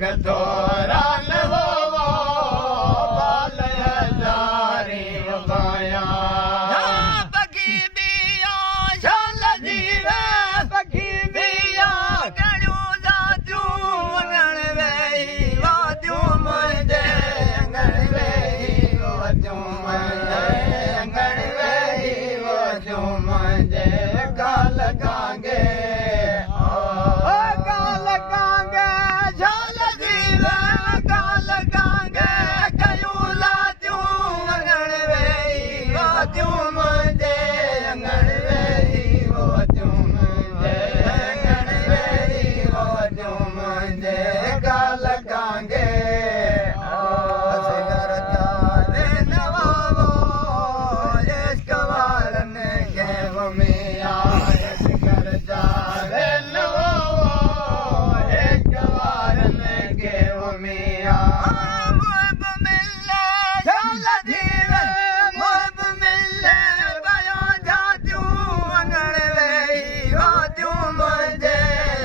थोरा न हो बाल हज़ारी वगाया पखी बिया शाल जीवे पखी बिया गणियूं जातियूं वञण वेही वादियूं मुंहिंजे अंगण वेही वजूं मुंहिंजे अंगण वेही वजूं मुंहिंजे गाल गांगे गाल गांगे शाल जीवे गाल गांगे कयूं लातियूं वञण वेही वादियूं मुंहिंजे अंगण वेही वजूं मुंहिंजे अंगण वेही वजूं मुंहिंजे गाल गांगे असगर चारे नवाबो इश्क वारनि खे वमिया असगर चारे नवाबो इश्क वारनि खे वमिया मुहिब मिले शाल जीवे मुहिब मिले कयूं जातियूं वञण वेही वादियूं मुंहिंजे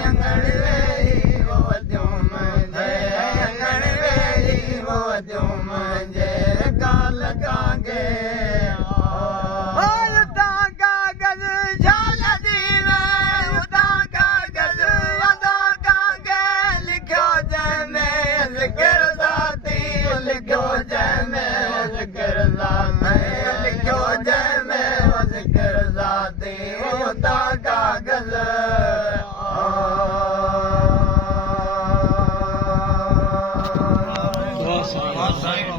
अंगण वेही वजूं मुंहिंजे अंगण वेही वजूं मुंहिंजे गाल गांगे उतां कागज़ शाल जीवे उतां कागज़ वॾा कांगे लिखियो जंहिंमें ज़िक्र ज़ाती लिखियो जंहिंमें ज़िक्र ज़ाती लिखियो जंहिंमें ज़िक्र ज़ाती उतां कागज़ वाह साईं